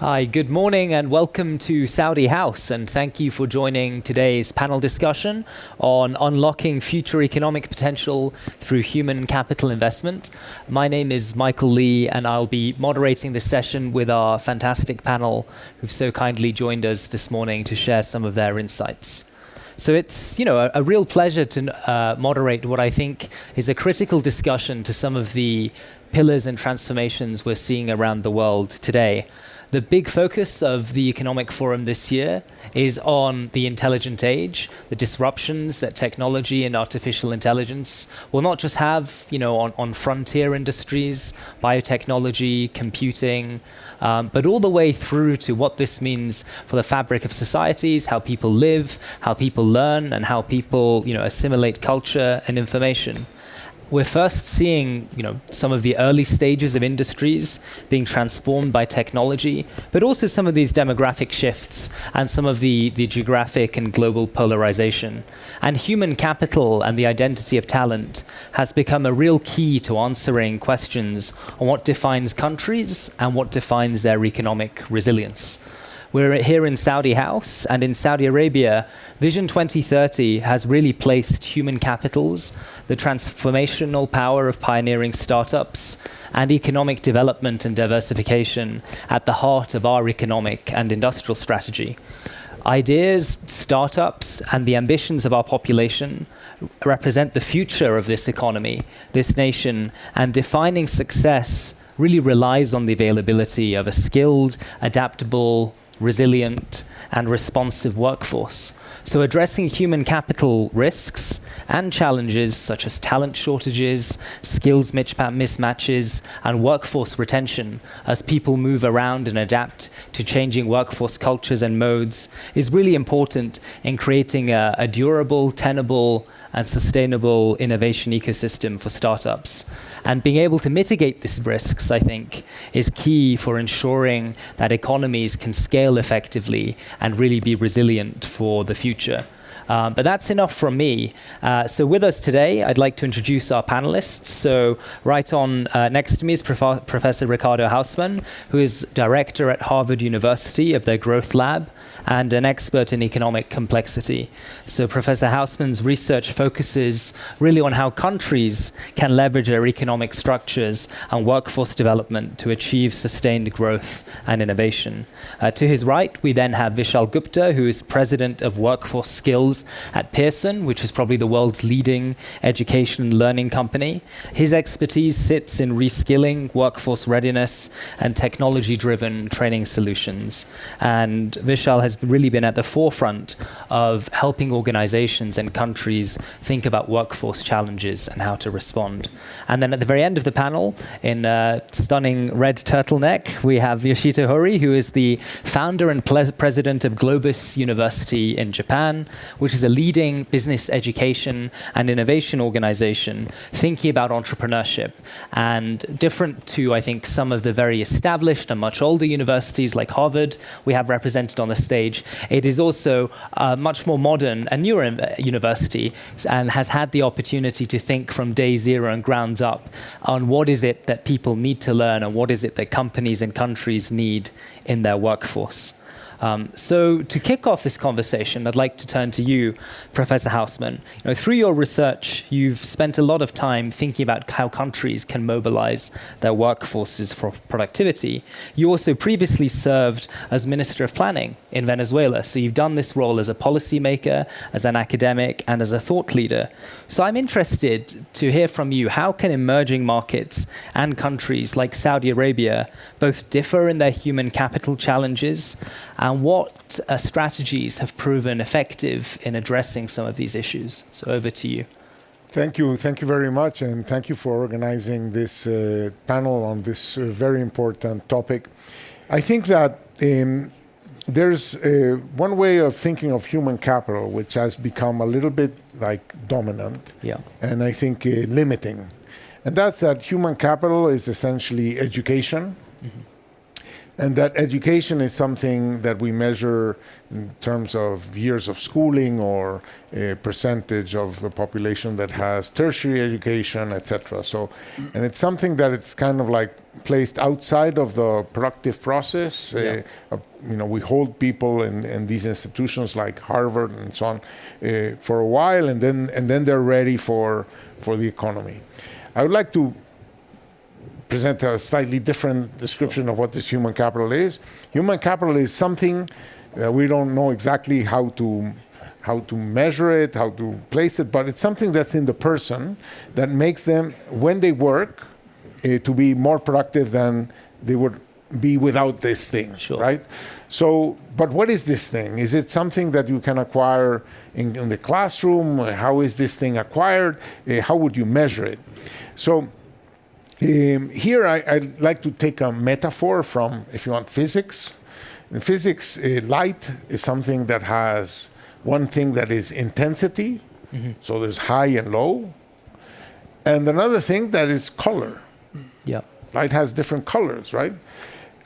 Hi, good morning and welcome to Saudi House, and thank you for joining today's panel discussion on unlocking future economic potential through human capital investment. My name is Michael Lee and I'll be moderating this session with our fantastic panel who've so kindly joined us this morning to share some of their insights. So it's, a real pleasure to moderate what I think is a critical discussion to some of the pillars and transformations we're seeing around the world today. The big focus of the Economic Forum this year is on the intelligent age, the disruptions that technology and artificial intelligence will not just have, on frontier industries, biotechnology, computing, but all the way through to what this means for the fabric of societies, how people live, how people learn, and how people, assimilate culture and information. We're first seeing, some of the early stages of industries being transformed by technology, but also some of these demographic shifts and some of the geographic and global polarization. And human capital and the identity of talent has become a real key to answering questions on what defines countries and what defines their economic resilience. We're here in Saudi House, and in Saudi Arabia, Vision 2030 has really placed human capitals, the transformational power of pioneering startups, and economic development and diversification at the heart of our economic and industrial strategy. Ideas, startups, and the ambitions of our population represent the future of this economy, this nation, and defining success really relies on the availability of a skilled, adaptable, resilient, and responsive workforce. So addressing human capital risks and challenges such as talent shortages, skills mismatches, and workforce retention as people move around and adapt to changing workforce cultures and modes is really important in creating a durable, tenable, and sustainable innovation ecosystem for startups. And being able to mitigate these risks, I think, is key for ensuring that economies can scale effectively and really be resilient for the future. But that's enough from me. So with us today, I'd like to introduce our panelists. So right on next to me is Professor Ricardo Hausmann, who is director at Harvard University of their Growth Lab and an expert in economic complexity. So Professor Hausmann's research focuses really on how countries can leverage their economic structures and workforce development to achieve sustained growth and innovation. To his right, we then have Vishal Gupta, who is president of Workforce Skills at Pearson, which is probably the world's leading education and learning company. His expertise sits in reskilling, workforce readiness, and technology-driven training solutions. And Vishal has really been at the forefront of helping organizations and countries think about workforce challenges and how to respond. And then at the very end of the panel, in a stunning red turtleneck, we have Yoshito Hori, who is the founder and president of Globus University in Japan, which is a leading business education and innovation organization thinking about entrepreneurship. And different to, I think, some of the very established and much older universities like Harvard we have represented on the stage, it is also a much more modern and newer university and has had the opportunity to think from day zero and grounds up on what is it that people need to learn and what is it that companies and countries need in their workforce. So to kick off this conversation, I'd like to turn to you, Professor Hausmann. Through your research, you've spent a lot of time thinking about how countries can mobilize their workforces for productivity. You also previously served as Minister of Planning in Venezuela, so you've done this role as a policymaker, as an academic, and as a thought leader. So I'm interested to hear from you, how can emerging markets and countries like Saudi Arabia both differ in their human capital challenges, and what strategies have proven effective in addressing some of these issues? So over to you. Thank you very much, and thank you for organizing this panel on this very important topic. I think that there's one way of thinking of human capital which has become a little bit dominant, and I think limiting. And that's that human capital is essentially education, And that education is something that we measure in terms of years of schooling or a percentage of the population that has tertiary education, etc. So, and it's something that it's kind of like placed outside of the productive process. We hold people in these institutions like Harvard and so on for a while, and then they're ready for the economy. I would like to present a slightly different description of what this human capital is. Human capital is something that we don't know exactly how to measure it, how to place it, but it's something that's in the person that makes them, when they work, to be more productive than they would be without this thing, right? So, but what is this thing? Is it something that you can acquire in the classroom? How is this thing acquired? How would you measure it? So, here I'd like to take a metaphor from, if you want, physics. In physics, light is something that has one thing that is intensity, so there's high and low, and another thing that is color. Yeah. Light has different colors, right?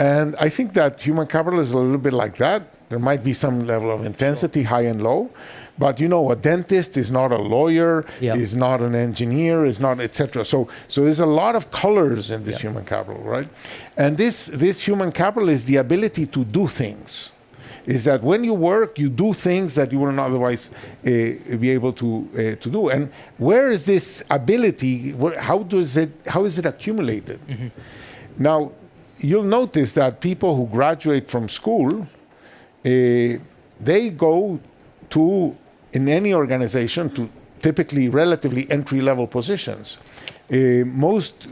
And I think that human capital is a little bit like that. There might be some level of intensity, high and low. But a dentist is not a lawyer, is not an engineer, is not, etc. So there's a lot of colors in this human capital, right? And this human capital is the ability to do things. Is that when you work, you do things that you wouldn't otherwise be able to do. And where is this ability? How is it accumulated? Now, you'll notice that people who graduate from school, they go to, in any organization, to typically relatively entry-level positions. Most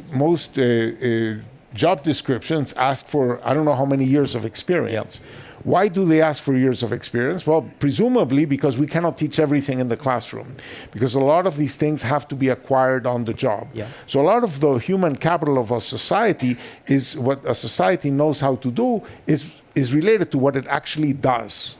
job descriptions ask for, I don't know how many years of experience. Why do they ask for years of experience? Well, presumably because we cannot teach everything in the classroom, because a lot of these things have to be acquired on the job. So a lot of the human capital of a society is what a society knows how to do is related to what it actually does.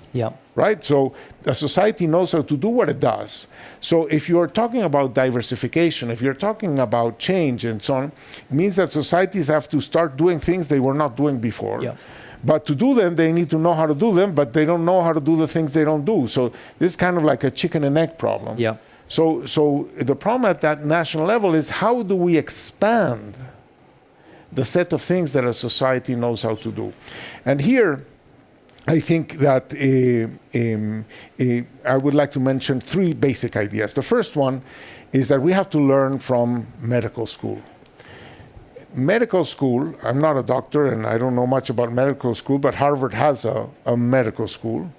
Right? So a society knows how to do what it does. So if you're talking about diversification, if you're talking about change and so on, it means that societies have to start doing things they were not doing before. But to do them, they need to know how to do them, but they don't know how to do the things they don't do. So this is kind of like a chicken and egg problem. So the problem at that national level is, how do we expand the set of things that a society knows how to do? And here, I think that I would like to mention three basic ideas. The first one is that we have to learn from medical school. Medical school, I'm not a doctor and I don't know much about medical school, but Harvard has a medical school.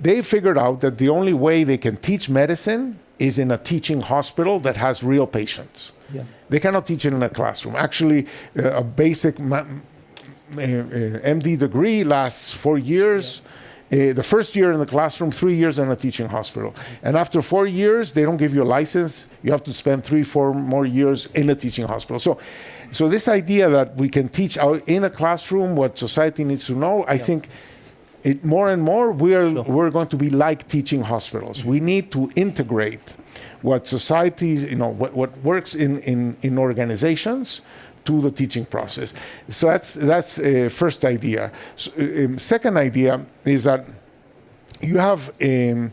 They figured out that the only way they can teach medicine is in a teaching hospital that has real patients. They cannot teach it in a classroom. Actually, a basic MD degree lasts 4 years. The first year in the classroom, 3 years in a teaching hospital. And after 4 years, they don't give you a license. You have to spend 3-4 more years in a teaching hospital. So this idea that we can teach out in a classroom what society needs to know, I think more and more we're going to be like teaching hospitals. We need to integrate what societies, what works in organizations to the teaching process. So that's first idea. Second idea is that you have one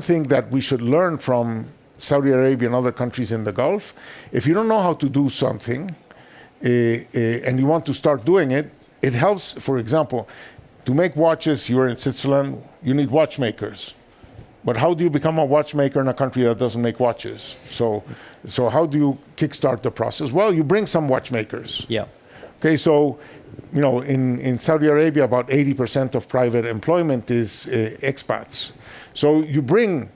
thing that we should learn from Saudi Arabia and other countries in the Gulf. If you don't know how to do something and you want to start doing it, it helps. For example, to make watches, you're in Switzerland, you need watchmakers. But how do you become a watchmaker in a country that doesn't make watches? So how do you kickstart the process? Well, you bring some watchmakers. Okay, so in Saudi Arabia, about 80% of private employment is expats. So you bring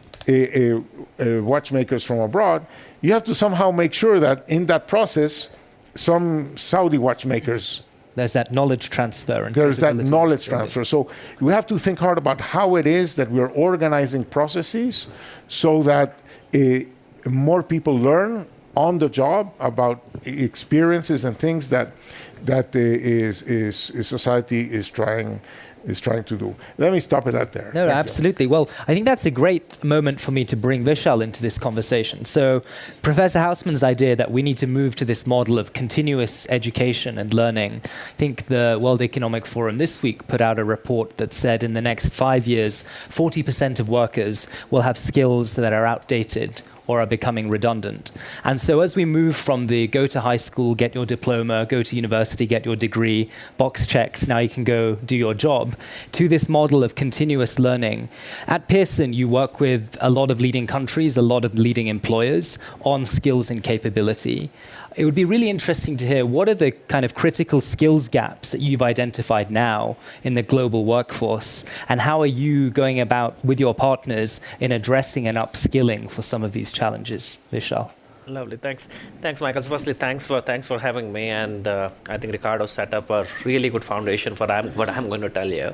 watchmakers from abroad. You have to somehow make sure that in that process, some Saudi watchmakers. There's that knowledge transfer. There's that knowledge transfer. So we have to think hard about how it is that we're organizing processes so that more people learn on the job about experiences and things that society is trying is trying to do. Let me stop it at there. No, Thank you. absolutely. Well, I think that's a great moment for me to bring Vishal into this conversation. So Professor Hausman's idea that we need to move to this model of continuous education and learning. I think the World Economic Forum this week put out a report that said in the next 5 years, 40% of workers will have skills that are outdated or are becoming redundant. And so as we move from the go to high school, get your diploma, go to university, get your degree, box checks, now you can go do your job, to this model of continuous learning. At Pearson, you work with a lot of leading countries, a lot of leading employers on skills and capability. It would be really interesting to hear what are the kind of critical skills gaps that you've identified now in the global workforce, and how are you going about with your partners in addressing and upskilling for some of these challenges, Vishal? Lovely, thanks, Michael. So firstly, thanks for having me, and I think Ricardo set up a really good foundation for what I'm going to tell you.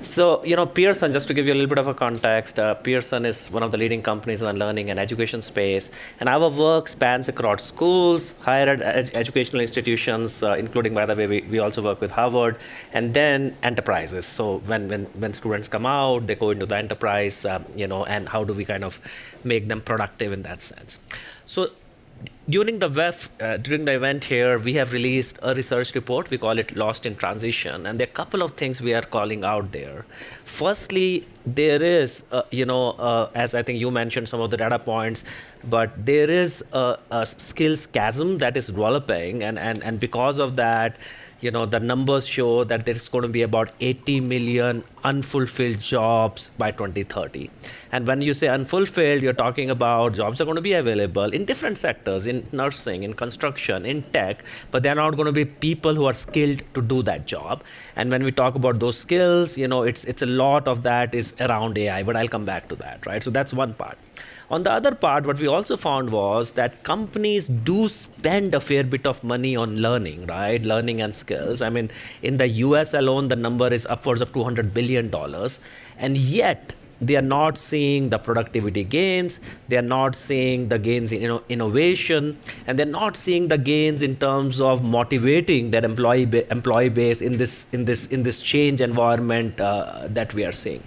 So, Pearson, just to give you a little bit of a context, Pearson is one of the leading companies in the learning and education space, and our work spans across schools, higher educational institutions, including, by the way, we also work with Harvard, and then enterprises. So when students come out, they go into the enterprise, and how do we kind of make them productive in that sense? So during the WEF, during the event here, we have released a research report. We call it Lost in Transition. And there are a couple of things we are calling out there. Firstly, there is, as I think you mentioned some of the data points, but there is a skills chasm that is developing. And because of that, the numbers show that there's going to be about 80 million unfulfilled jobs by 2030. And when you say unfulfilled, you're talking about jobs are going to be available in different sectors, in nursing, in construction, in tech, but they're not going to be people who are skilled to do that job. And when we talk about those skills, it's a lot of that is around AI, but I'll come back to that, right? So that's one part. On the other part, what we also found was that companies do spend a fair bit of money on learning, right? Learning and skills. I mean, in the US alone, the number is upwards of $200 billion. And yet, they are not seeing the productivity gains. They are not seeing the gains in innovation, and they're not seeing the gains in terms of motivating their employee base in this change environment that we are seeing.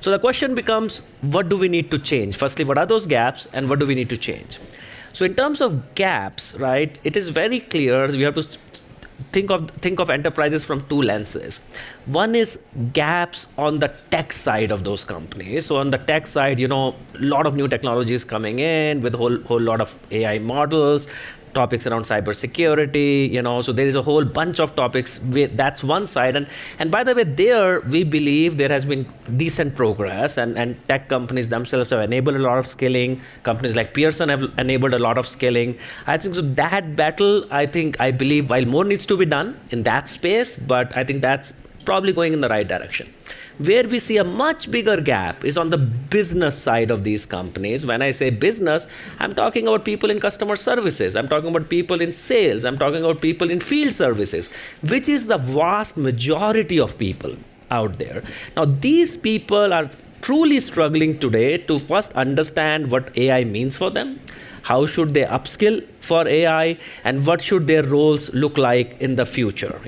So the question becomes, what do we need to change? Firstly, what are those gaps, and what do we need to change? So in terms of gaps, right, it is very clear we have to think of enterprises from two lenses. One is gaps on the tech side of those companies. So on the tech side, a lot of new technologies coming in with whole lot of AI models, topics around cybersecurity, so there is a whole bunch of topics. That's one side. And by the way, there we believe there has been decent progress, and tech companies themselves have enabled a lot of skilling. Companies like Pearson have enabled a lot of skilling. I think so that battle, I believe, while more needs to be done in that space, but I think that's probably going in the right direction. Where we see a much bigger gap is on the business side of these companies. When I say business, I'm talking about people in customer services. I'm talking about people in sales. I'm talking about people in field services, which is the vast majority of people out there. Now, these people are truly struggling today to first understand what AI means for them. How should they upskill for AI, and what should their roles look like in the future?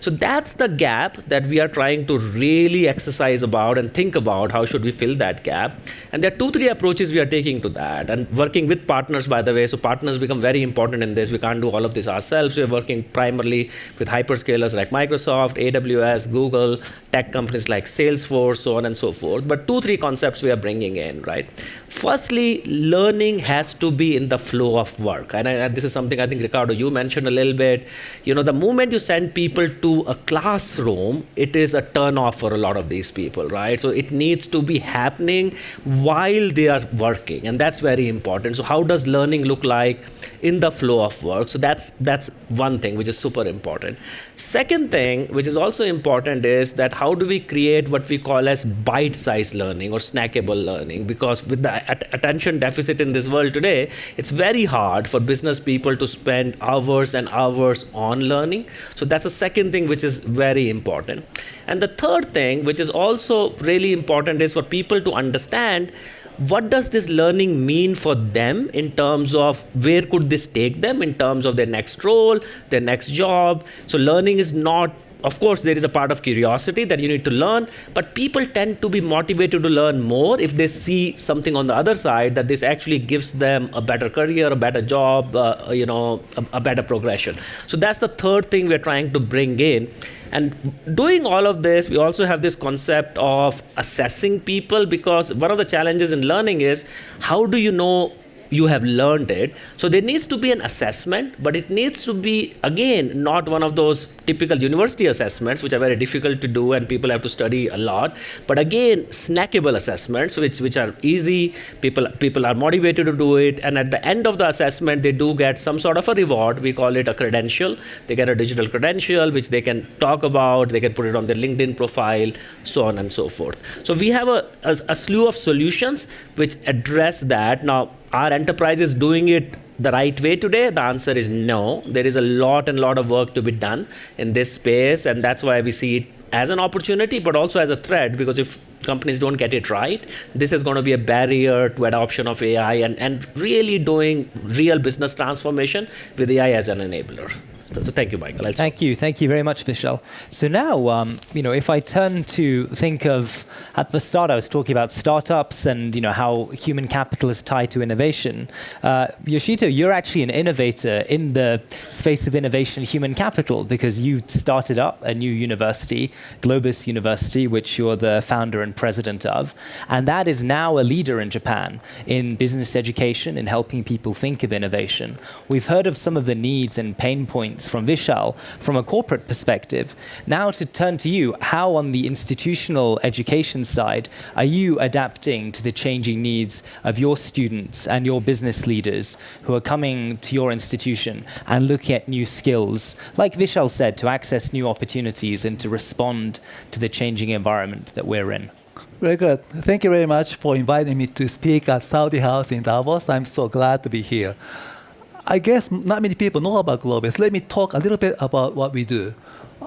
So that's the gap that we are trying to really exercise about and think about how should we fill that gap. And there are 2-3 approaches we are taking to that, and working with partners, by the way. So partners become very important in this. We can't do all of this ourselves. We're working primarily with hyperscalers like Microsoft, AWS, Google, tech companies like Salesforce, so on and so forth. But 2-3 concepts we are bringing in, right? Firstly, learning has to be in the flow of work. And this is something I think, Ricardo, you mentioned a little bit. The moment you send people to a classroom, it is a turn off for a lot of these people, right? So it needs to be happening while they are working, and that's very important. So how does learning look like in the flow of work? So that's one thing which is super important. Second thing, which is also important, is that how do we create what we call as bite-sized learning or snackable learning? Because with the attention deficit in this world today, it's very hard for business people to spend hours and hours on learning. So that's the second thing which is very important. And the third thing, which is also really important, is for people to understand what does this learning mean for them in terms of where could this take them in terms of their next role, their next job. So learning is not of course, there is a part of curiosity that you need to learn, but people tend to be motivated to learn more if they see something on the other side that this actually gives them a better career, a better job, a better progression. So that's the third thing we're trying to bring in. And doing all of this, we also have this concept of assessing people, because one of the challenges in learning is, how do you know you have learned it? So there needs to be an assessment, but it needs to be, again, not one of those typical university assessments, which are very difficult to do and people have to study a lot. But again, snackable assessments, which are easy, people are motivated to do it, and at the end of the assessment, they do get some sort of a reward. We call it a credential. They get a digital credential, which they can talk about, they can put it on their LinkedIn profile, so on and so forth. So we have a slew of solutions which address that. Now, our enterprise is doing it the right way today? The answer is no. There is a lot of work to be done in this space, and that's why we see it as an opportunity, but also as a threat, because if companies don't get it right, this is going to be a barrier to adoption of AI and really doing real business transformation with AI as an enabler. So thank you, Michael. Thank you very much, Vishal. So now, if I turn to think of, at the start I was talking about startups and how human capital is tied to innovation. Yoshito, you're actually an innovator in the space of innovation and human capital, because you started up a new university, Globus University, which you're the founder and president of, and that is now a leader in Japan in business education, in helping people think of innovation. We've heard of some of the needs and pain points from Vishal from a corporate perspective. Now to turn to you, how on the institutional education side are you adapting to the changing needs of your students and your business leaders who are coming to your institution and looking at new skills, like Vishal said, to access new opportunities and to respond to the changing environment that we're in? Very good. Thank you very much for inviting me to speak at Saudi House in Davos. I'm so glad to be here. I guess not many people know about Globus. Let me talk a little bit about what we do.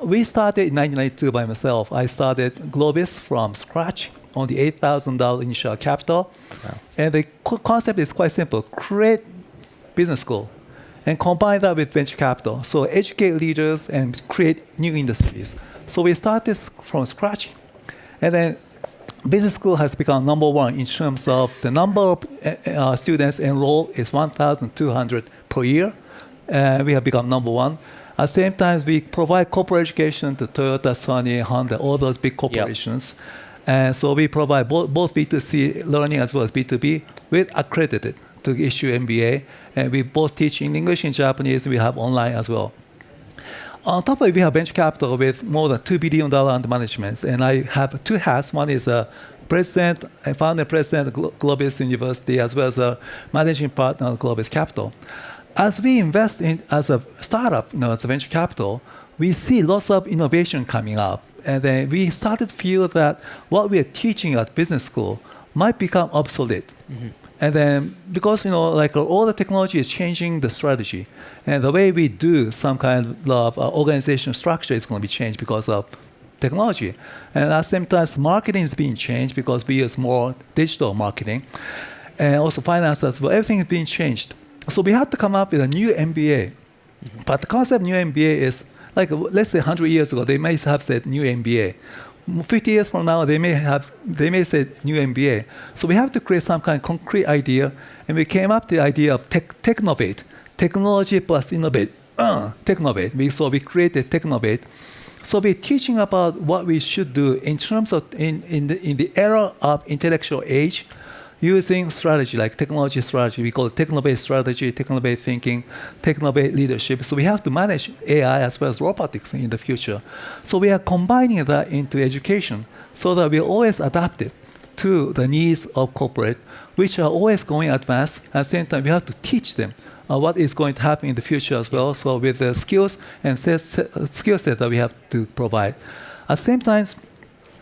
We started in 1992 by myself. I started Globus from scratch on the $8,000 initial capital. Wow. And the concept is quite simple. Create business school and combine that with venture capital. So educate leaders and create new industries. So we started from scratch. And then business school has become number one in terms of the number of students enrolled is 1,200 per year. We have become number one. At the same time, we provide corporate education to Toyota, Sony, Honda, all those big corporations. Yep. And so we provide both B2C learning as well as B2B with accredited to issue MBA. And we both teach in English and Japanese. We have online as well. On top of it, we have venture capital with more than $2 billion under management. And I have two hats. One is a president, a founder president of Globus University, as well as a managing partner of Globus Capital. As we invest in as a startup, as a venture capital, we see lots of innovation coming up. And then we started to feel that what we are teaching at business school might become obsolete. Mm-hmm. And then because all the technology is changing the strategy, and the way we do some kind of organizational structure is going to be changed because of technology. And at the same time, marketing is being changed because we use more digital marketing, and also finance as well. Everything is being changed. So we had to come up with a new MBA. Mm-hmm. But the concept of new MBA is let's say 100 years ago, they may have said new MBA. 50 years from now, they may say new MBA. So we have to create some kind of concrete idea, and we came up with the idea of Technovate, technology plus innovate, Technovate. So we created Technovate. So we're teaching about what we should do in terms of in the era of intellectual age, using strategy like technology strategy. We call it Technovate strategy, Technovate thinking, Technovate leadership. So we have to manage AI as well as robotics in the future. So we are combining that into education so that we're always adapted to the needs of corporate, which are always going advanced. At the same time, we have to teach them what is going to happen in the future as well. So with the skills and skill set that we have to provide. At the same time,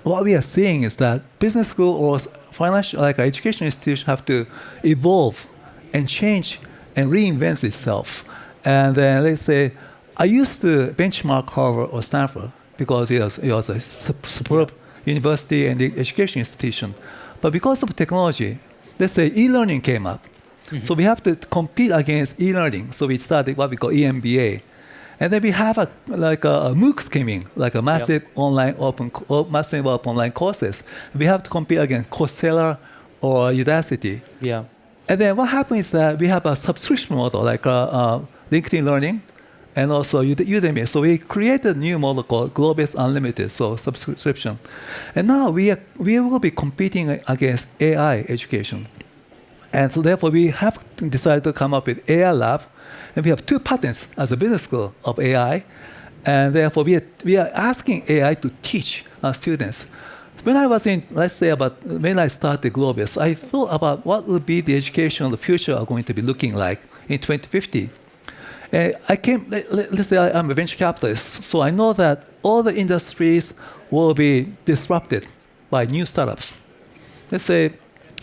what we are seeing is that business school or financial, education institutions have to evolve and change and reinvent itself. And then let's say, I used to benchmark Harvard or Stanford because it was a superb university and education institution. But because of technology, let's say e-learning came up. Mm-hmm. So we have to compete against e-learning. So we started what we call EMBA. And then we have a MOOCs coming, like a massive massive online courses. We have to compete against Coursera or Udacity. Yeah. And then what happens is that we have a subscription model, like LinkedIn Learning and also Udemy. So we created a new model called Globus Unlimited, so subscription. And now we will be competing against AI education. And so therefore we have decided to come up with AI Lab. And we have 2 patents as a business school of AI. And therefore we are asking AI to teach our students. When I was in, let's say when I started Globus, I thought about what would be the education of the future are going to be looking like in 2050. Let's say I'm a venture capitalist, so I know that all the industries will be disrupted by new startups. Let's say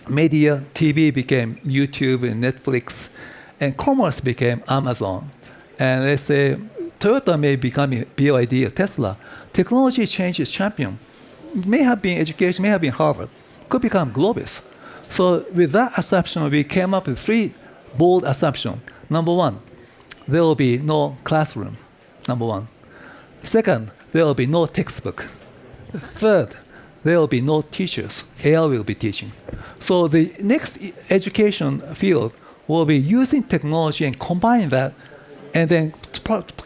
media, TV became YouTube and Netflix, and commerce became Amazon. And let's say Toyota may become BYD or Tesla. Technology changes champion. It may have been education, may have been Harvard, could become Globus. So with that assumption, we came up with 3 bold assumptions. Number 1, there will be no classroom, number 1. Second, there will be no textbook. Third, there will be no teachers. AI will be teaching. So the next education field will be using technology and combine that. And then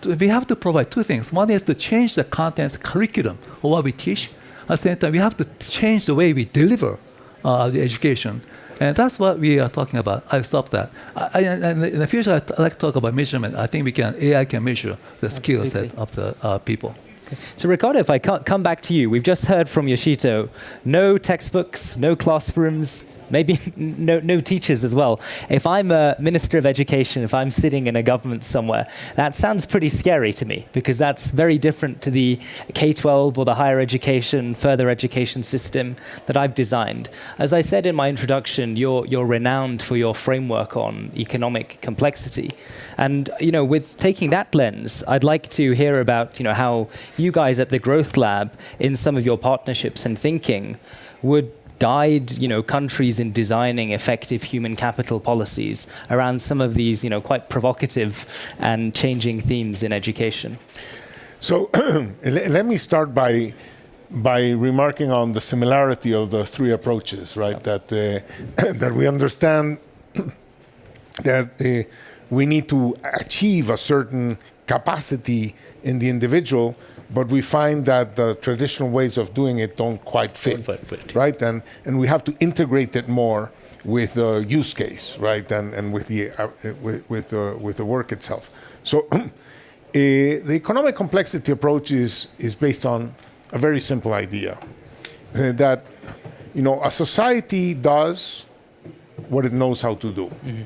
we have to provide 2 things. One is to change the contents, curriculum, or what we teach. At the same time, we have to change the way we deliver the education. And that's what we are talking about. I'll stop that. And in the future, I'd like to talk about measurement. I think AI can measure the skill set of the people. So Ricardo, if I come back to you, we've just heard from Yoshito, no textbooks, no classrooms, maybe no teachers as well. If I'm a Minister of Education, if I'm sitting in a government somewhere, that sounds pretty scary to me, because that's very different to the K-12 or the higher education, further education system that I've designed. As I said in my introduction, you're renowned for your framework on economic complexity. And with taking that lens, I'd like to hear about how you guys at the Growth Lab, in some of your partnerships and thinking, would guide countries in designing effective human capital policies around some of these quite provocative and changing themes in education. So let me start by remarking on the similarity of the 3 approaches, right? That that we understand that we need to achieve a certain capacity in the individual, but we find that the traditional ways of doing it don't quite fit, right? And we have to integrate it more with the use case, right? And with the work itself. So the economic complexity approach is based on a very simple idea that a society does what it knows how to do. Mm-hmm.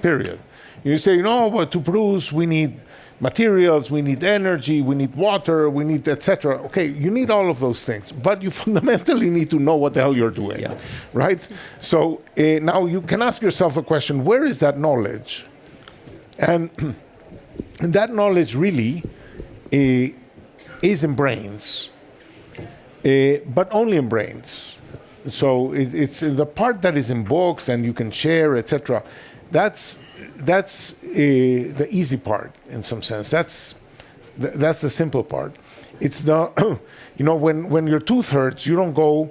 Period. You say, but to produce we need materials, we need energy, we need water, we need etc. Okay, you need all of those things, but you fundamentally need to know what the hell you're doing, right? So now you can ask yourself the question, where is that knowledge? And that knowledge really is in brains, but only in brains. So it's the part that is in books and you can share, etc. That's the easy part in some sense. That's the simple part. It's the when your tooth hurts, you don't go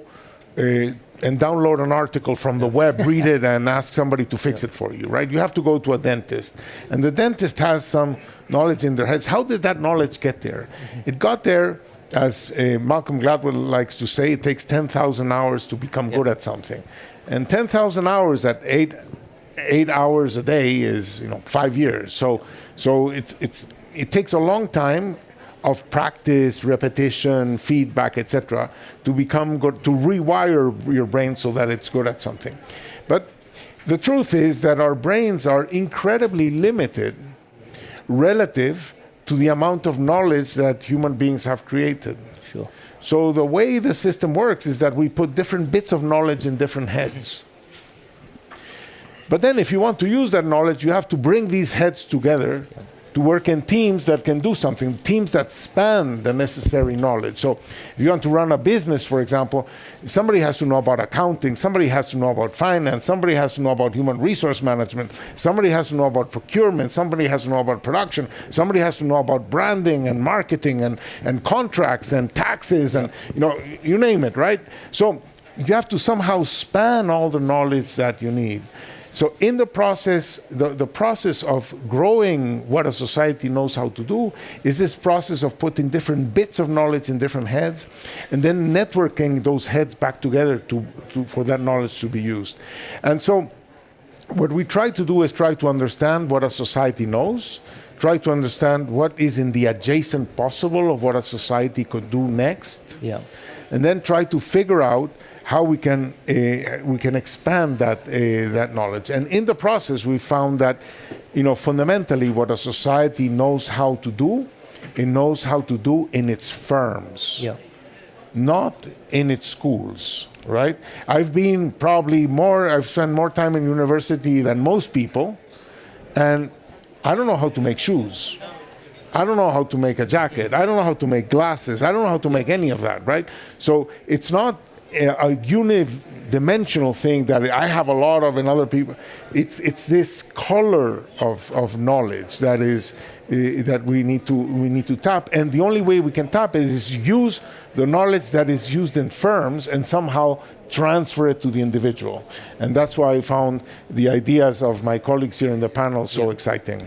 and download an article from the web, read it, and ask somebody to fix it for you, right? You have to go to a dentist, and the dentist has some knowledge in their heads. How did that knowledge get there? It got there, as Malcolm Gladwell likes to say, it takes 10,000 hours to become good at something, and 10,000 hours at 8 hours a day is 5 years. So it takes a long time of practice, repetition, feedback, etc., to become good, to rewire your brain so that it's good at something. But the truth is that our brains are incredibly limited relative to the amount of knowledge that human beings have created. Sure. So the way the system works is that we put different bits of knowledge in different heads. But then if you want to use that knowledge, you have to bring these heads together to work in teams that can do something, teams that span the necessary knowledge. So if you want to run a business, for example, somebody has to know about accounting, somebody has to know about finance, somebody has to know about human resource management, somebody has to know about procurement, somebody has to know about production, somebody has to know about branding and marketing and contracts and taxes and, you name it, right? So you have to somehow span all the knowledge that you need. So in the process, the process of growing what a society knows how to do is this process of putting different bits of knowledge in different heads and then networking those heads back together for that knowledge to be used. And so what we try to do is try to understand what a society knows, try to understand what is in the adjacent possible of what a society could do next, and then try to figure out how we can expand that knowledge. And in the process, we found that, fundamentally, what a society knows how to do, it knows how to do in its firms, not in its schools, right? I've spent more time in university than most people, and I don't know how to make shoes. I don't know how to make a jacket. I don't know how to make glasses. I don't know how to make any of that, right? So it's not a unidimensional thing that I have a lot of and other people. It's this color of knowledge that is that we need to tap, and the only way we can tap it is use the knowledge that is used in firms and somehow transfer it to the individual. And that's why I found the ideas of my colleagues here in the panel so exciting.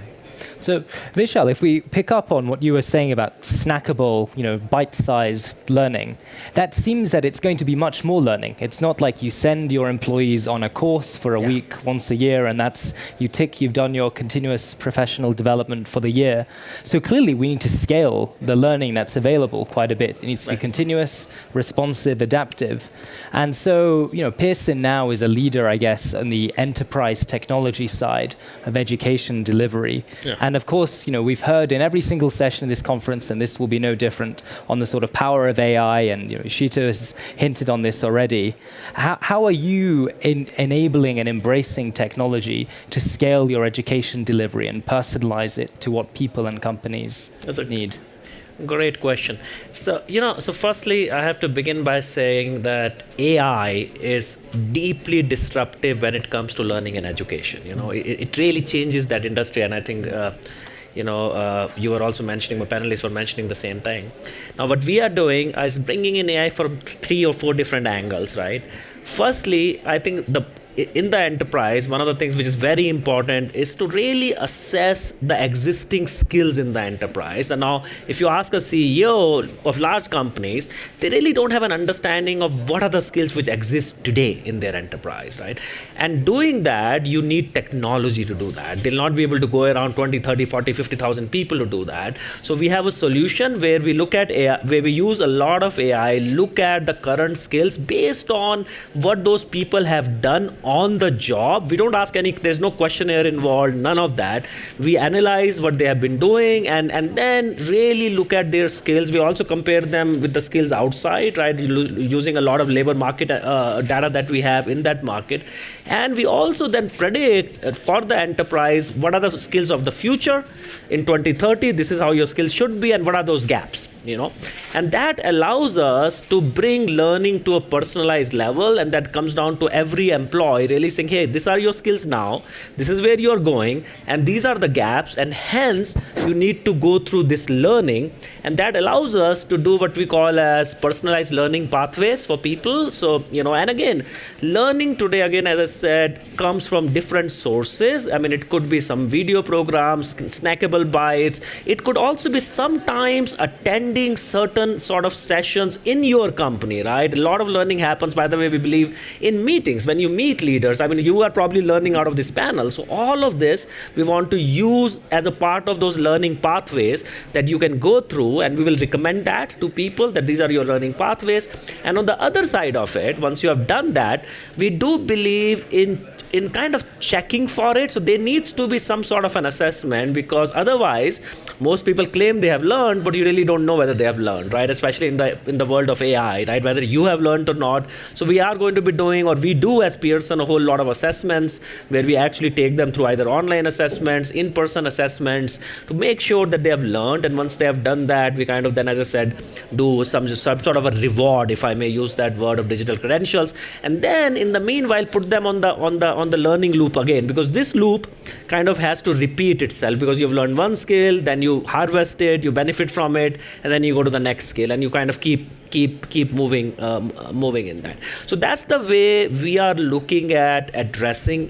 So, Vishal, if we pick up on what you were saying about snackable, bite-sized learning, that seems that it's going to be much more learning. It's not like you send your employees on a course for a week once a year, and that's you've done your continuous professional development for the year. So clearly, we need to scale the learning that's available quite a bit. It needs to be continuous, responsive, adaptive. And so, Pearson now is a leader, I guess, on the enterprise technology side of education delivery. And of course, we've heard in every single session of this conference, and this will be no different, on the sort of power of AI, and Shito has hinted on this already. How are you enabling and embracing technology to scale your education delivery and personalize it to what people and companies need? Great question. So, so firstly, I have to begin by saying that AI is deeply disruptive when it comes to learning and education. It really changes that industry, and I think, you were also mentioning, my panelists were mentioning the same thing. Now, what we are doing is bringing in AI from 3 or 4 different angles, right? Firstly, I think in the enterprise, one of the things which is very important is to really assess the existing skills in the enterprise. And now, if you ask a CEO of large companies, they really don't have an understanding of what are the skills which exist today in their enterprise, right? And doing that, you need technology to do that. They'll not be able to go around 20, 30, 40, 50,000 people to do that. So we have a solution where we look at AI, where we use a lot of AI, look at the current skills based on what those people have done on the job. We don't ask there's no questionnaire involved, none of that. We analyze what they have been doing and then really look at their skills. We also compare them with the skills outside, right? Using a lot of labor market data that we have in that market. And we also then predict for the enterprise, what are the skills of the future in 2030? This is how your skills should be, and what are those gaps? And that allows us to bring learning to a personalized level, and that comes down to every employee really saying, hey, these are your skills now, this is where you're going, and these are the gaps, and hence you need to go through this learning. And that allows us to do what we call as personalized learning pathways for people. So, and again, learning today, again, as I said, comes from different sources. I mean, it could be some video programs, snackable bites. It could also be sometimes attending certain sort of sessions in your company, right? A lot of learning happens, by the way, we believe, in meetings. When you meet leaders, I mean, you are probably learning out of this panel. So all of this, we want to use as a part of those learning pathways that you can go through, and we will recommend that to people, that these are your learning pathways. And on the other side of it, once you have done that, we do believe in kind of checking for it. So there needs to be some sort of an assessment, because otherwise, most people claim they have learned, but you really don't know whether they have learned, right? Especially in the world of AI, right? Whether you have learned or not. So we are going to be doing, or we do as Pearson, a whole lot of assessments where we actually take them through either online assessments, in-person assessments, to make sure that they have learned. And once they have done that, we kind of then, as I said, do some sort of a reward, if I may use that word, of digital credentials. And then in the meanwhile, put them on the learning loop again, because this loop kind of has to repeat itself, because you've learned one skill, then you harvest it, you benefit from it, and then you go to the next skill, and you kind of keep moving in that. So that's the way we are looking at addressing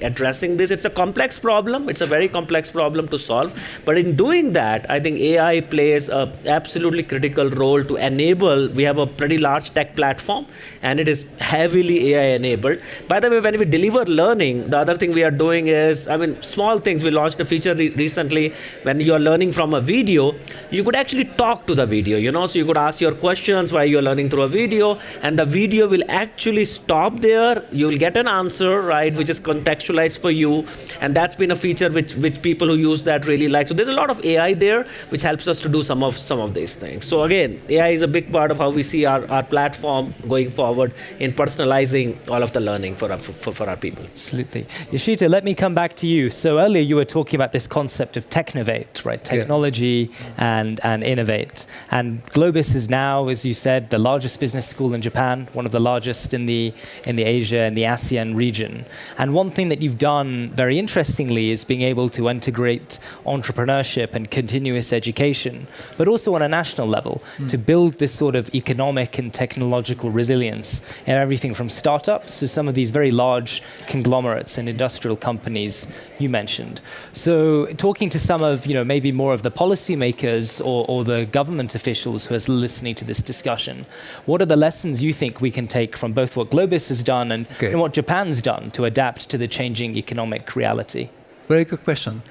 this. It's a complex problem. It's a very complex problem to solve. But in doing that, I think AI plays a absolutely critical role to enable. We have a pretty large tech platform, and it is heavily AI enabled. By the way, when we deliver learning, the other thing we are doing is, small things. We launched a feature recently. When you are learning from a video, you could actually talk to the video, so you could ask your questions while you're learning through a video, and the video will actually stop there. You'll get an answer, right, which is contextualized for you, and that's been a feature which people who use that really like. So there's a lot of AI there, which helps us to do some of these things. So again, AI is a big part of how we see our platform going forward in personalizing all of the learning for our people. Absolutely. Yoshita, let me come back to you. So earlier you were talking about this concept of technovate, right? Technology and innovate. And Globus is now, as you said, the largest business school in Japan, one of the largest in the Asia and the ASEAN region. And one thing that you've done very interestingly is being able to integrate entrepreneurship and continuous education, but also on a national level, to build this sort of economic and technological resilience in everything from startups to some of these very large conglomerates and industrial companies you mentioned. So talking to some of, maybe more of the policymakers or the government officials who are listening to this discussion, what are the lessons you think we can take from both what Globus has done and what Japan's done to adapt to the changing economic reality? Very good question.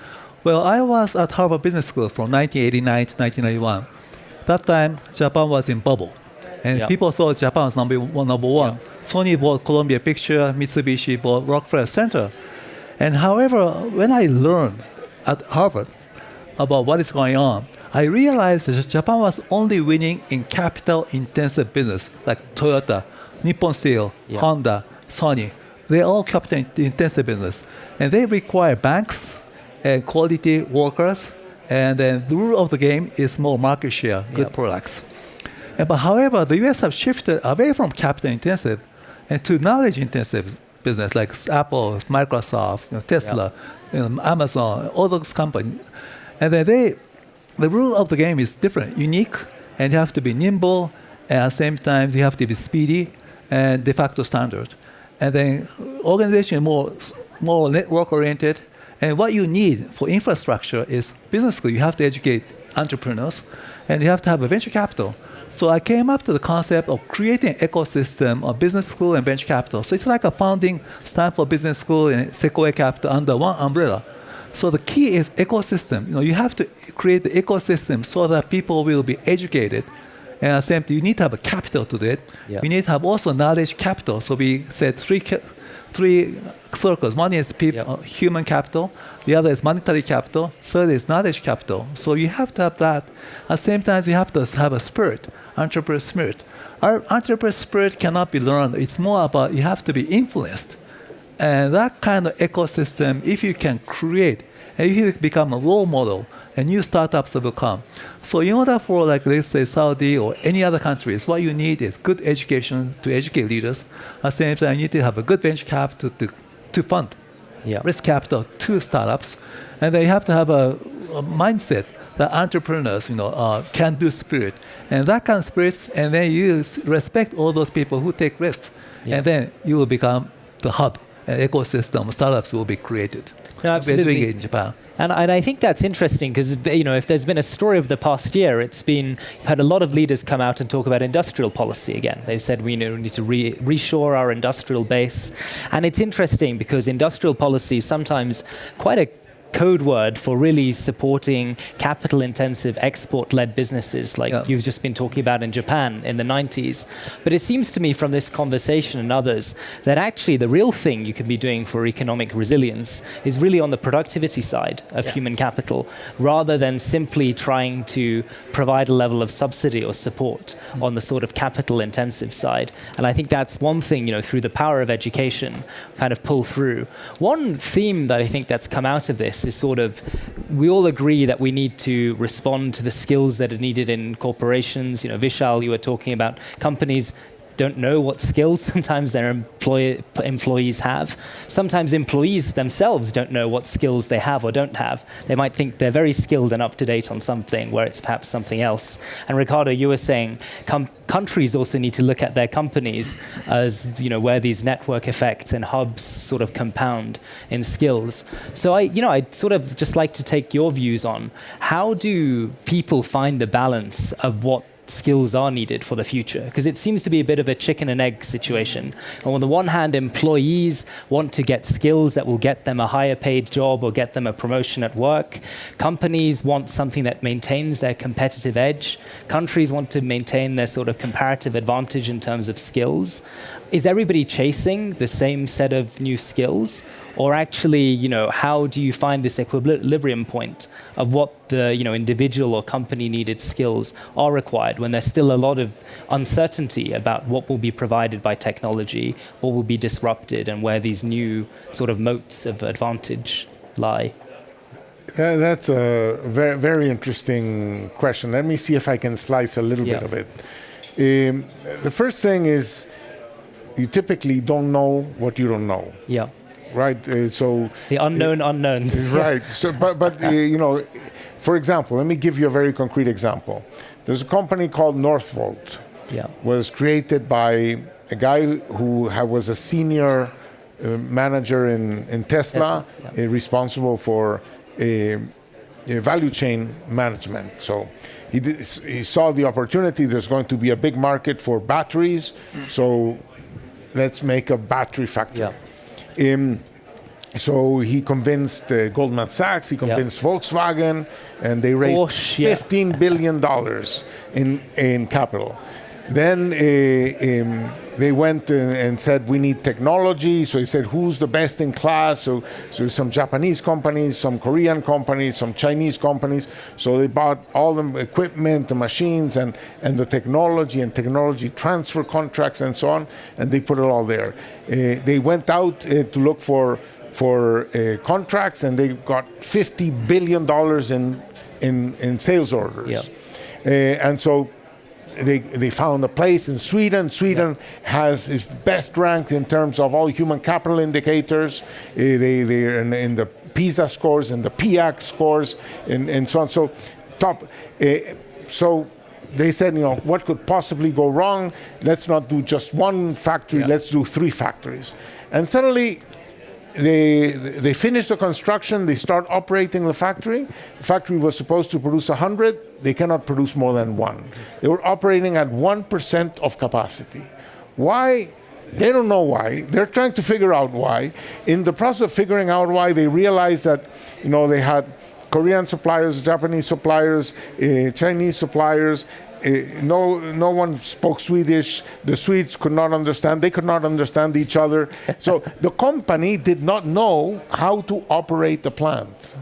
Well, I was at Harvard Business School from 1989 to 1991. That time, Japan was in bubble. And people thought Japan was number one. Sony bought Columbia Pictures, Mitsubishi bought Rockefeller Center. And however, when I learned at Harvard about what is going on, I realized that Japan was only winning in capital-intensive business, like Toyota, Nippon Steel, Honda, Sony. They're all capital-intensive business. And they require banks and quality workers. And then the rule of the game is more market share, good products. But however, the US have shifted away from capital-intensive and to knowledge-intensive business, like Apple, Microsoft, Tesla, Amazon, all those companies. And then the rule of the game is different, unique, and you have to be nimble, and at the same time, you have to be speedy and de facto standard. And then organization more network-oriented. And what you need for infrastructure is business school. You have to educate entrepreneurs, and you have to have a venture capital. So I came up to the concept of creating an ecosystem of business school and venture capital. So it's like a founding Stanford Business School and Sequoia Capital under one umbrella. So the key is ecosystem. You have to create the ecosystem so that people will be educated. And at the same time, you need to have a capital to do it. You need to have also knowledge capital. So we said three circles. One is human capital. The other is monetary capital. Third is knowledge capital. So you have to have that. At the same time, you have to have a spirit, entrepreneur spirit. Our entrepreneur spirit cannot be learned. It's more about you have to be influenced. And that kind of ecosystem, if you can create, and if you become a role model, and new startups will come. So in order for, let's say, Saudi or any other countries, what you need is good education to educate leaders. At the same time, you need to have a good venture capital to fund risk capital to startups. And then you have to have a mindset that entrepreneurs, can do spirit. And that kind of spirit, and then you respect all those people who take risks. And then you will become the hub. An ecosystem, startups will be created. No, absolutely. We're doing it in Japan. And I think that's interesting because, if there's been a story of the past year, you've had a lot of leaders come out and talk about industrial policy again. They said we need to reshore our industrial base. And it's interesting because industrial policy is sometimes quite a code word for really supporting capital-intensive export-led businesses like you've just been talking about in Japan in the 90s. But it seems to me from this conversation and others that actually the real thing you can be doing for economic resilience is really on the productivity side of human capital, rather than simply trying to provide a level of subsidy or support on the sort of capital-intensive side. And I think that's one thing, through the power of education, kind of pull through. One theme that I think that's come out of this is sort of, we all agree that we need to respond to the skills that are needed in corporations. Vishal, you were talking about companies don't know what skills sometimes their employees have. Sometimes employees themselves don't know what skills they have or don't have. They might think they're very skilled and up to date on something where it's perhaps something else. And Ricardo, you were saying countries also need to look at their companies as where these network effects and hubs sort of compound in skills. So I'd sort of just like to take your views on how do people find the balance of what skills are needed for the future, because it seems to be a bit of a chicken and egg situation. On the one hand, employees want to get skills that will get them a higher paid job or get them a promotion at work. Companies want something that maintains their competitive edge. Countries want to maintain their sort of comparative advantage in terms of skills. Is everybody chasing the same set of new skills? Or actually, how do you find this equilibrium point of what the individual or company needed skills are required when there's still a lot of uncertainty about what will be provided by technology, what will be disrupted, and where these new sort of moats of advantage lie? That's a very, very interesting question. Let me see if I can slice a little bit of it. The first thing is you typically don't know what you don't know. Yeah. Right. So the unknown unknowns. Right. So, but for example, let me give you a very concrete example. There's a company called Northvolt. Yeah. Was created by a guy who was a senior manager in Tesla, responsible for value chain management. So he saw the opportunity. There's going to be a big market for batteries. So let's make a battery factory. Yeah. So he convinced Goldman Sachs, he convinced Volkswagen, and they raised $15 billion in capital. Then they went and said, we need technology. So he said, who's the best in class? So some Japanese companies, some Korean companies, some Chinese companies. So they bought all the equipment, the machines, and the technology and technology transfer contracts and so on, and they put it all there. They went out to look for contracts, and they got $50 billion in sales orders. Yeah. And so they found a place in Sweden. Sweden is best ranked in terms of all human capital indicators. They're in the PISA scores and the PIAC scores and so on. So top. So they said, what could possibly go wrong? Let's not do just one factory. Let's do 3 factories. And suddenly, they finish the construction, they start operating the factory. The factory was supposed to produce 100, they cannot produce more than 1. They were operating at 1% of capacity. Why? They don't know why. They're trying to figure out why. In the process of figuring out why, they realized that, they had Korean suppliers, Japanese suppliers, Chinese suppliers. No one spoke Swedish. The Swedes could not understand. They could not understand each other. So the company did not know how to operate the plant.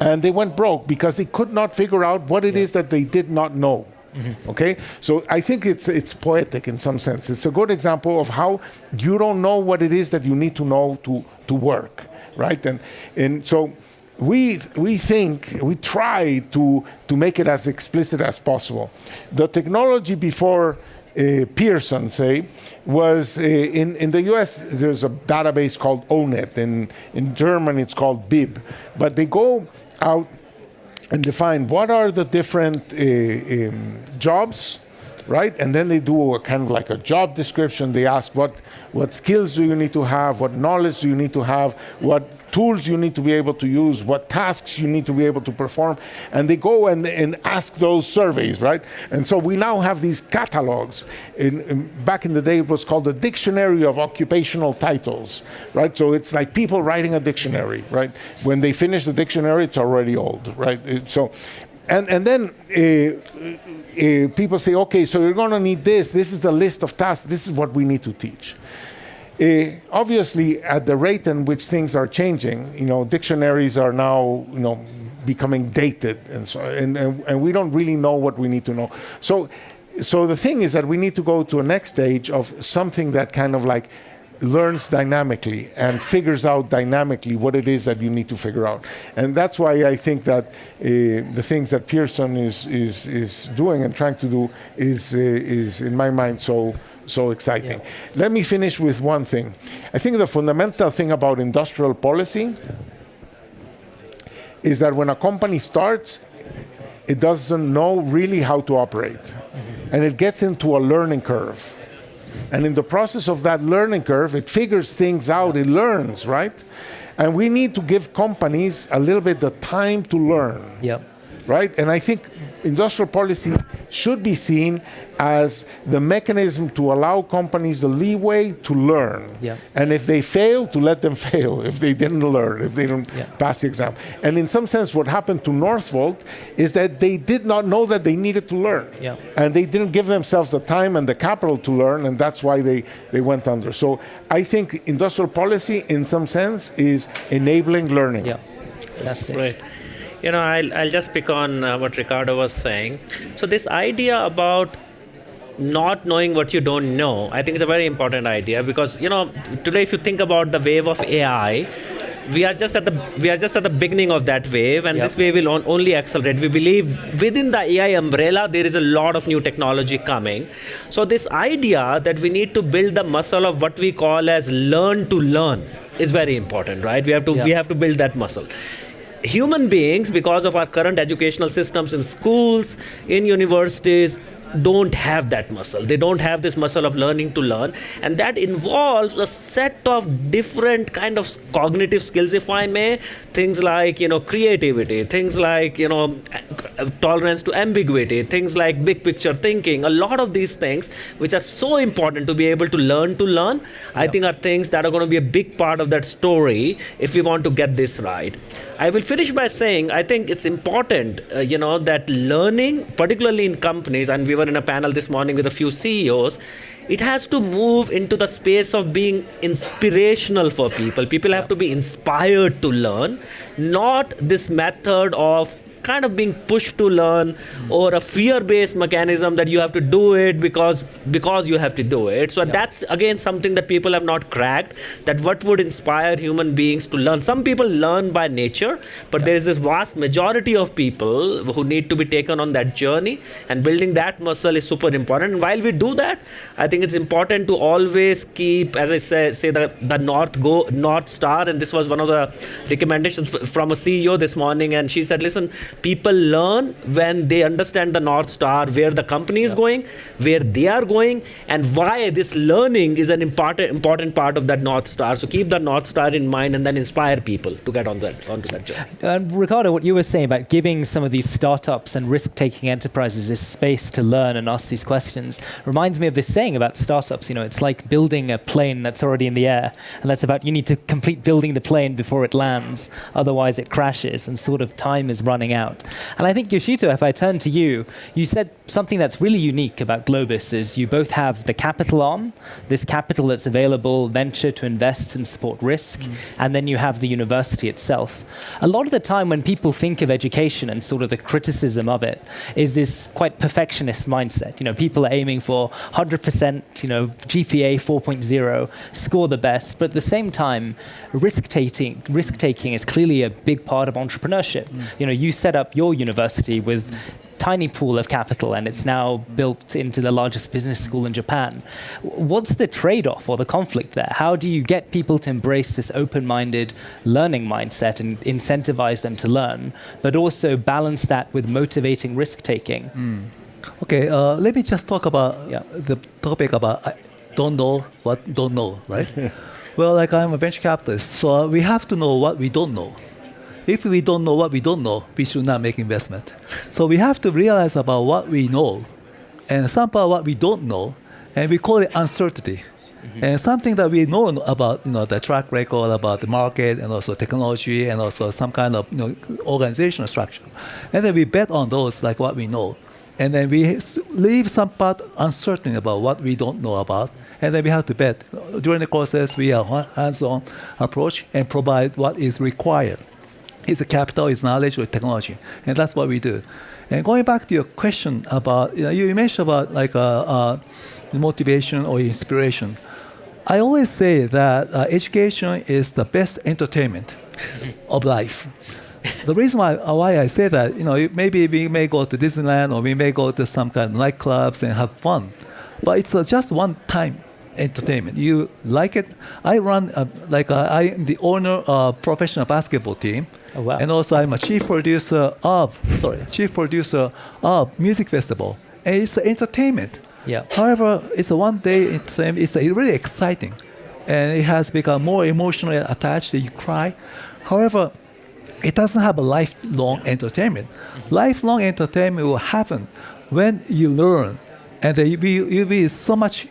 And they went broke because they could not figure out what it is that they did not know. Mm-hmm. Okay? So I think it's poetic in some sense. It's a good example of how you don't know what it is that you need to know to work. Right? And so we try to make it as explicit as possible. The technology before Pearson, say, was in the US, there's a database called ONET. In Germany, it's called BIB. But they go out and define what are the different jobs right? And then they do a kind of like a job description. They ask what skills do you need to have, what knowledge do you need to have, what tools you need to be able to use, what tasks you need to be able to perform, and they go and ask those surveys, right? And so we now have these catalogs. Back in the day, it was called the Dictionary of Occupational Titles, right? So it's like people writing a dictionary, right? When they finish the dictionary, it's already old, right? And then people say, okay, so you're going to need this. This is the list of tasks. This is what we need to teach. Obviously, at the rate in which things are changing, dictionaries are now, becoming dated, and we don't really know what we need to know. So the thing is that we need to go to a next stage of something that kind of like learns dynamically and figures out dynamically what it is that you need to figure out. And that's why I think that the things that Pearson is doing and trying to do is in my mind so exciting. Yeah. Let me finish with one thing. I think the fundamental thing about industrial policy is that when a company starts, it doesn't know really how to operate. Mm-hmm. And it gets into a learning curve. And in the process of that learning curve, it figures things out, it learns, right? And we need to give companies a little bit the time to learn. Yep. Right? And I think industrial policy should be seen as the mechanism to allow companies the leeway to learn. Yeah. And if they fail, to let them fail, if they didn't learn, if they don't pass the exam. And in some sense, what happened to Northvolt is that they did not know that they needed to learn. Yeah. And they didn't give themselves the time and the capital to learn, and that's why they went under. So I think industrial policy, in some sense, is enabling learning. Yeah. That's great. I'll just pick on what Ricardo was saying. So this idea about not knowing what you don't know, I think is a very important idea, because today if you think about the wave of AI, we are just at the beginning of that wave, and this wave will only accelerate. We believe within the AI umbrella there is a lot of new technology coming. So this idea that we need to build the muscle of what we call as learn to learn is very important, right? We have to build that muscle. Human beings, because of our current educational systems in schools, in universities, don't have that muscle. They don't have this muscle of learning to learn, and that involves a set of different kind of cognitive skills, if I may. Things like creativity, things like tolerance to ambiguity, things like big picture thinking. A lot of these things which are so important to be able to learn, I think are things that are going to be a big part of that story if we want to get this right. I will finish by saying I think it's important that learning, particularly in companies, and we were in a panel this morning with a few CEOs, it has to move into the space of being inspirational for people. People have to be inspired to learn, not this method of kind of being pushed to learn or a fear-based mechanism that you have to do it because you have to do it. So that's again something that people have not cracked, that what would inspire human beings to learn. Some people learn by nature, but there is this vast majority of people who need to be taken on that journey, and building that muscle is super important. And while we do that, I think it's important to always keep, as I say the North Star, and this was one of the recommendations from a CEO this morning, and she said, listen, people learn when they understand the North Star, where the company is going, where they are going, and why this learning is an important part of that North Star. So keep that North Star in mind and then inspire people to get onto that journey. Ricardo, what you were saying about giving some of these startups and risk-taking enterprises this space to learn and ask these questions reminds me of this saying about startups. It's like building a plane that's already in the air, and that's about you need to complete building the plane before it lands, otherwise it crashes and sort of time is running out. And I think, Yoshito, if I turn to you, you said something that's really unique about Globus is you both have the capital arm, this capital that's available, venture to invest and support risk, and then you have the university itself. A lot of the time when people think of education and sort of the criticism of it is this quite perfectionist mindset. People are aiming for 100%, GPA 4.0, score the best, but at the same time, risk-taking is clearly a big part of entrepreneurship. You set up your university with tiny pool of capital, and it's now built into the largest business school in Japan. What's the trade-off or the conflict there? How do you get people to embrace this open-minded learning mindset and incentivize them to learn, but also balance that with motivating risk-taking? Okay, let me just talk about the topic about I don't know what don't know, right? Well, like I'm a venture capitalist, so we have to know what we don't know. If we don't know what we don't know, we should not make investment. So we have to realize about what we know and somehow what we don't know, and we call it uncertainty. And something that we know about, the track record, about the market, and also technology, and also some kind of, organizational structure. And then we bet on those, like what we know. And then we leave some part uncertain about what we don't know about. And then we have to bet. During the courses, we have a hands-on approach and provide what is required. It's a capital, it's knowledge, or technology. And that's what we do. And going back to your question about, you mentioned about like motivation or inspiration. I always say that education is the best entertainment of life. The reason why I say that, maybe we may go to Disneyland or we may go to some kind of nightclubs and have fun, but it's just one-time entertainment. You like it? I run I am the owner of professional basketball team, Oh, wow. and also I'm a chief producer of music festival, and it's entertainment. Yeah. However, it's a one-day entertainment. It's really exciting, and it has become more emotionally attached. You cry. However, it doesn't have a lifelong entertainment. Lifelong entertainment will happen when you learn, and you'll be so much,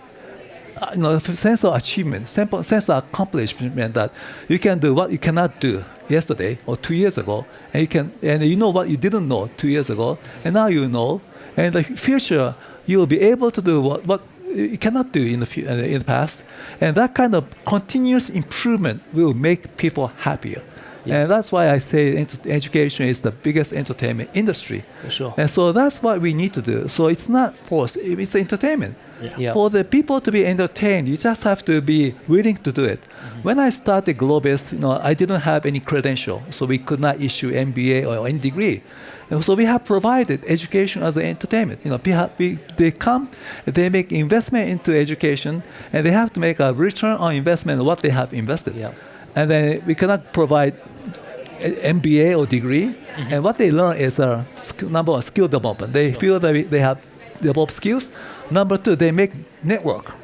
sense of achievement, sense of accomplishment that you can do what you cannot do yesterday or 2 years ago, and you know what you didn't know 2 years ago, and now you know, and in the future you will be able to do what you cannot do in the past, and that kind of continuous improvement will make people happier. Yeah. And that's why I say education is the biggest entertainment industry. For sure. And so that's what we need to do. So it's not force, it's entertainment. Yeah. Yeah. For the people to be entertained, you just have to be willing to do it. When I started Globus, I didn't have any credential, so we could not issue MBA or any degree. And so we have provided education as an entertainment. They come, they make investment into education, and they have to make a return on investment of what they have invested. Yeah. And then we cannot provide MBA or degree, and what they learn is number one, skill development. They feel that they have developed skills. Number two, they make network.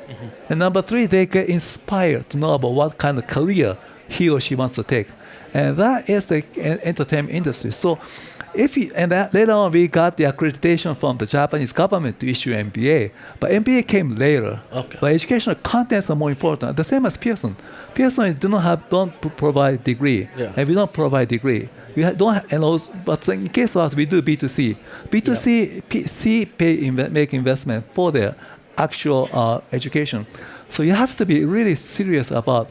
And number three, they get inspired to know about what kind of career he or she wants to take. And that is the entertainment industry. So later on, we got the accreditation from the Japanese government to issue MBA. But MBA came later. Okay. But educational contents are more important. The same as Pearson. Pearson don't provide degree, and we don't provide degree. We but in case of us, we do B2C. B2C make investment for their actual education. So you have to be really serious about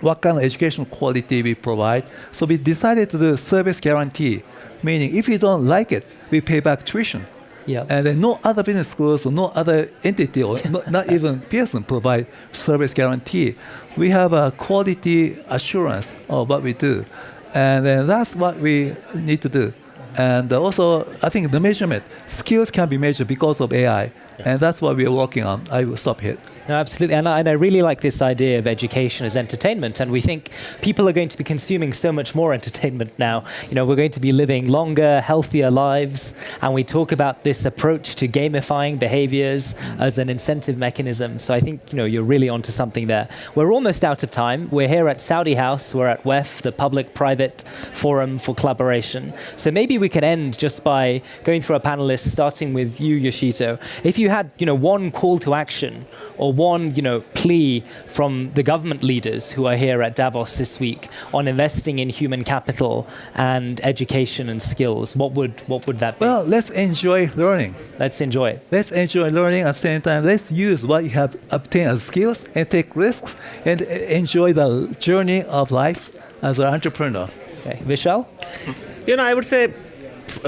what kind of educational quality we provide. So we decided to do service guarantee, meaning if you don't like it, we pay back tuition. Yeah. And then no other business schools or no other entity or not even Pearson provide service guarantee. We have a quality assurance of what we do. And then that's what we need to do. And also, I think the measurement, skills can be measured because of AI. And that's what we are working on. I will stop here. No, absolutely. And I really like this idea of education as entertainment. And we think people are going to be consuming so much more entertainment now. We're going to be living longer, healthier lives. And we talk about this approach to gamifying behaviors as an incentive mechanism. So I think, you're really onto something there. We're almost out of time. We're here at Saudi House. We're at WEF, the Public-Private Forum for Collaboration. So maybe we can end just by going through our panelists, starting with you, Yoshito. If you had, one call to action or one, plea from the government leaders who are here at Davos this week on investing in human capital and education and skills, what would that be? Well, let's enjoy learning. Let's enjoy it. Let's enjoy learning at the same time. Let's use what you have obtained as skills and take risks and enjoy the journey of life as an entrepreneur. Okay. Vishal? I would say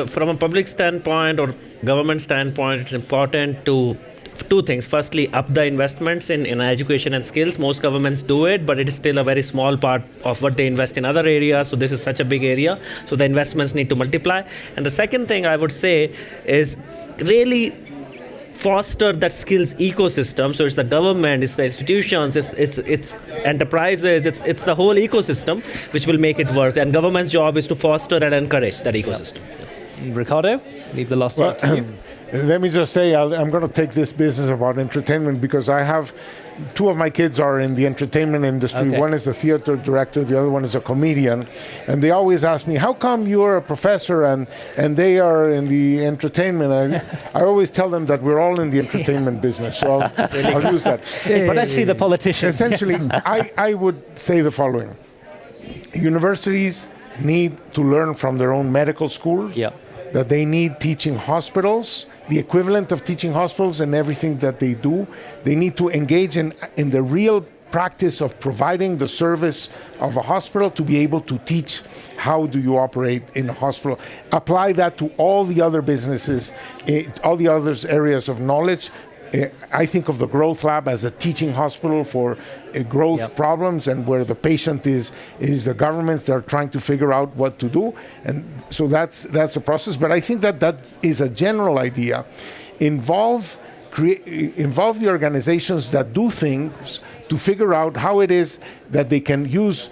from a public standpoint or government standpoint, it's important to two things. Firstly, up the investments in education and skills. Most governments do it, but it is still a very small part of what they invest in other areas. So this is such a big area. So the investments need to multiply. And the second thing I would say is really foster that skills ecosystem. So it's the government, it's the institutions, it's enterprises, it's the whole ecosystem which will make it work. And government's job is to foster and encourage that ecosystem. Ricardo, leave the last word to you. Let me just say, I'm going to take this business about entertainment because I have two of my kids are in the entertainment industry. Okay. One is a theater director, the other one is a comedian. And they always ask me, how come you're a professor and they are in the entertainment? I always tell them that we're all in the entertainment business. So I'll use that. Especially the politicians. Essentially, I would say the following. Universities need to learn from their own medical schools. Yeah. That they need teaching hospitals, the equivalent of teaching hospitals and everything that they do. They need to engage in the real practice of providing the service of a hospital to be able to teach how do you operate in a hospital. Apply that to all the other businesses, all the other areas of knowledge. I think of the Growth Lab as a teaching hospital for growth problems, and where the patient is the governments that are trying to figure out what to do. And so that's the process. But I think that is a general idea. Involve the organizations that do things to figure out how it is that they can use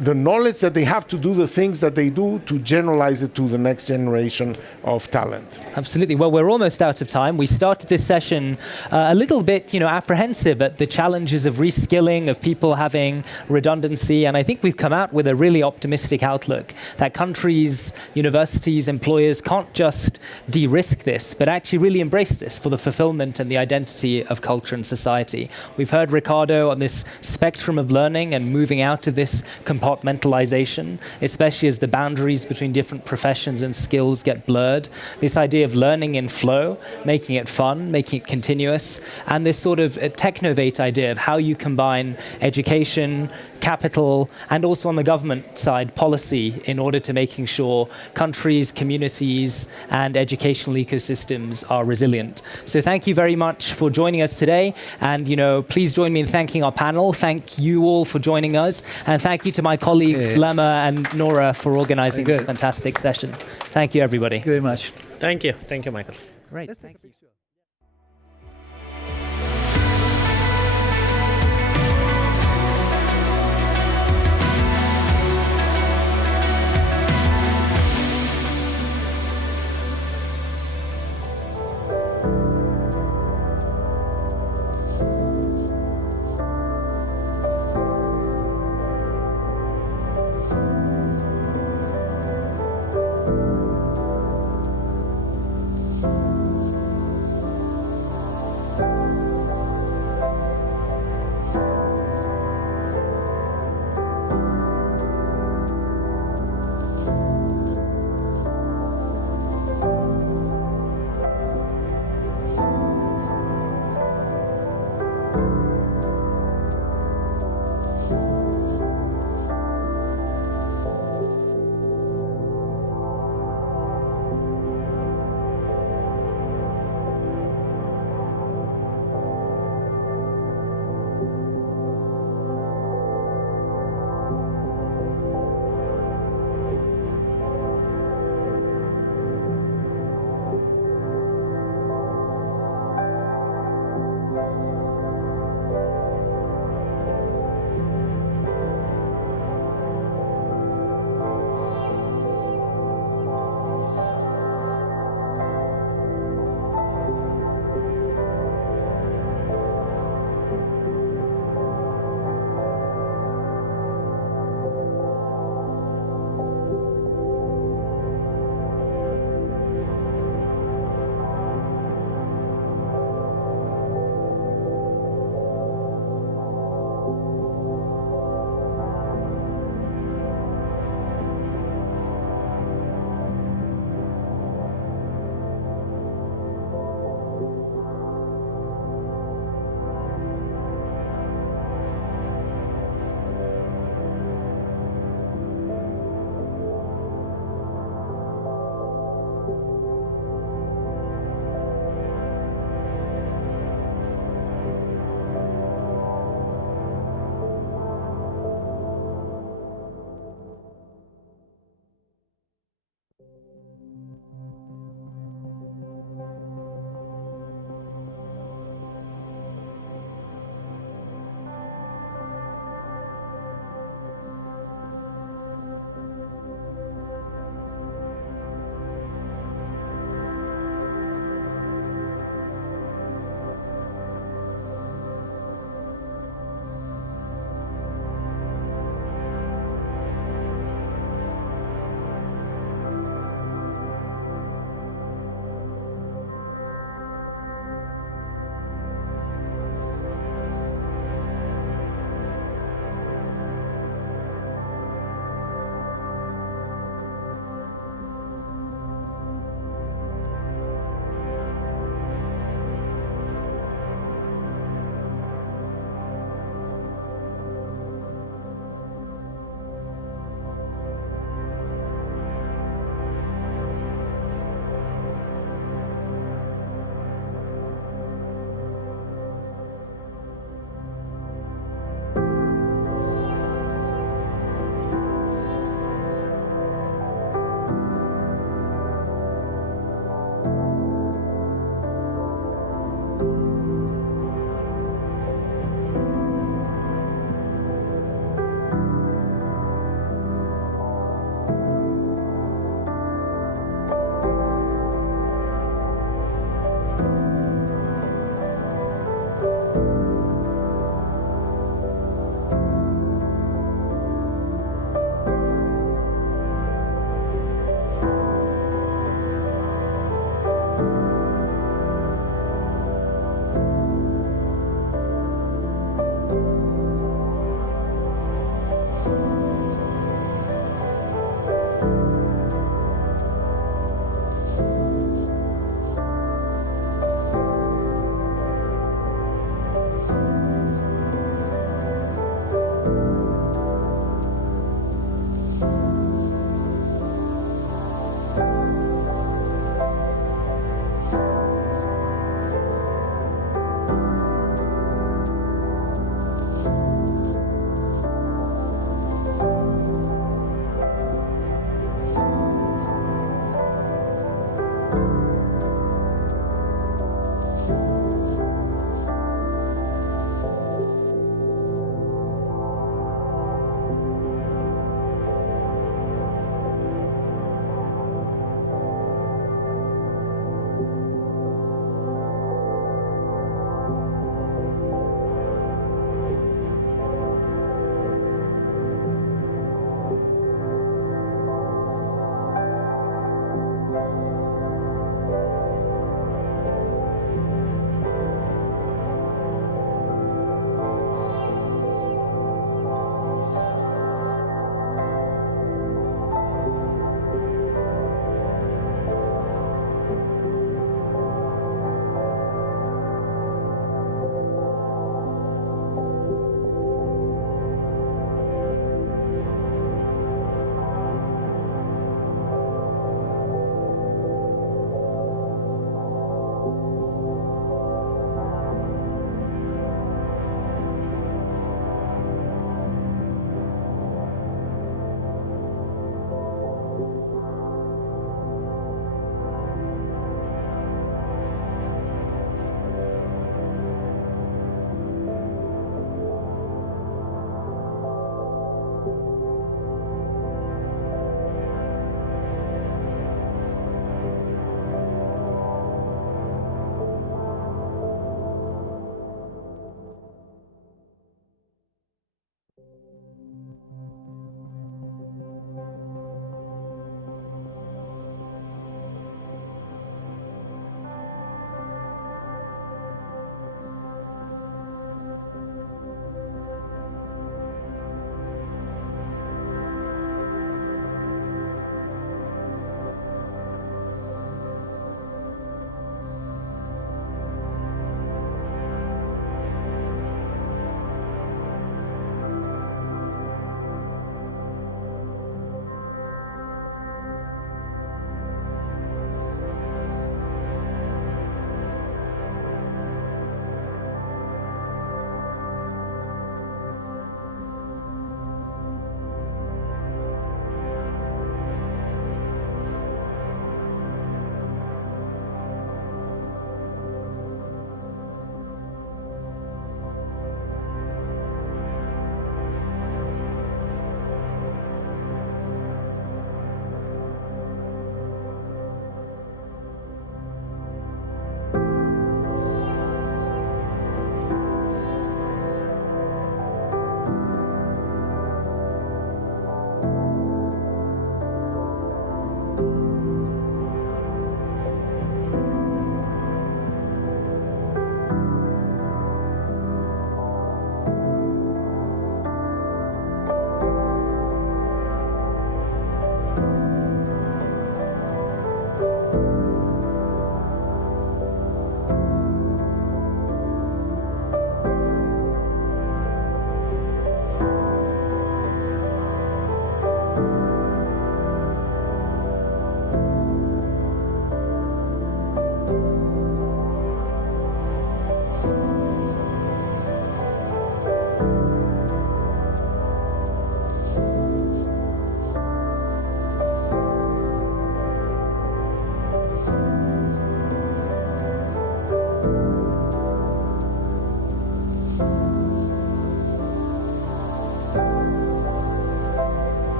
the knowledge that they have to do the things that they do to generalize it to the next generation of talent. Absolutely. Well, we're almost out of time. We started this session a little bit, apprehensive at the challenges of reskilling, of people having redundancy, and I think we've come out with a really optimistic outlook that countries, universities, employers can't just de-risk this, but actually really embrace this for the fulfillment and the identity of culture and society. We've heard Ricardo on this spectrum of learning and moving out of this compartmentalization, especially as the boundaries between different professions and skills get blurred. This idea of learning in flow, making it fun, making it continuous, and this sort of technovate idea of how you combine education, capital, and also on the government side, policy, in order to making sure countries, communities, and educational ecosystems are resilient. So thank you very much for joining us today, and please join me in thanking our panel. Thank you all for joining us, and thank you to my colleagues Lema and Nora for organizing this fantastic session. Thank you, everybody. Thank you very much. Thank you, Michael. Great. Thank you.